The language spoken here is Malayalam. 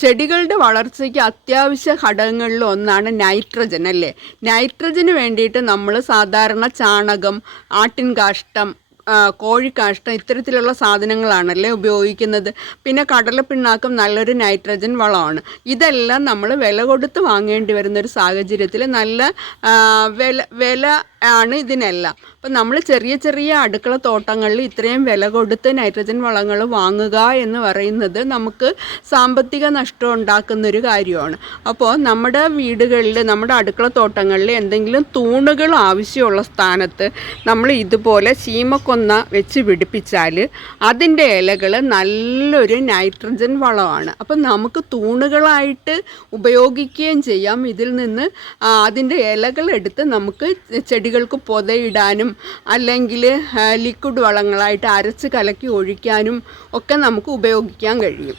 ചെടികളുടെ വളർച്ചയ്ക്ക് അത്യാവശ്യ ഘടകങ്ങളിൽ ഒന്നാണ് നൈട്രജൻ അല്ലേ. നൈട്രജന് വേണ്ടിയിട്ട് നമ്മൾ സാധാരണ ചാണകം, ആട്ടിൻ കാഷ്ടം, കോഴിക്കാഷ്ടം ഇത്തരത്തിലുള്ള സാധനങ്ങളാണല്ലേ ഉപയോഗിക്കുന്നത്. പിന്നെ കടലപ്പിണ്ണാക്കും നല്ലൊരു നൈട്രജൻ വളമാണ്. ഇതെല്ലാം നമ്മൾ വില കൊടുത്ത് വാങ്ങേണ്ടി വരുന്നൊരു സാഹചര്യത്തിൽ നല്ല വില ആണ് ഇതിനെല്ലാം. അപ്പം നമ്മൾ ചെറിയ ചെറിയ അടുക്കള തോട്ടങ്ങളിൽ ഇത്രയും വില കൊടുത്ത് നൈട്രജൻ വളങ്ങൾ വാങ്ങുക എന്ന് പറയുന്നത് നമുക്ക് സാമ്പത്തിക നഷ്ടം ഉണ്ടാക്കുന്നൊരു കാര്യമാണ്. അപ്പോൾ നമ്മുടെ വീടുകളിൽ, നമ്മുടെ അടുക്കള തോട്ടങ്ങളിൽ എന്തെങ്കിലും തൂണുകൾ ആവശ്യമുള്ള സ്ഥാനത്ത് നമ്മൾ ഇതുപോലെ ശീമക്കൊന്ന വെച്ച് പിടിപ്പിച്ചാൽ അതിൻ്റെ ഇലകൾ നല്ലൊരു നൈട്രജൻ വളമാണ്. അപ്പം നമുക്ക് തൂണുകളായിട്ട് ഉപയോഗിക്കുകയും ചെയ്യാം. ഇതിൽ നിന്ന് അതിൻ്റെ ഇലകൾ എടുത്ത് നമുക്ക് ചെടികൾക്ക് പൊതയിടാനും അല്ലെങ്കിൽ ലിക്വിഡ് വളങ്ങളായിട്ട് അരച്ച് കലക്കി ഒഴിക്കാനും ഒക്കെ നമുക്ക് ഉപയോഗിക്കാൻ കഴിയും.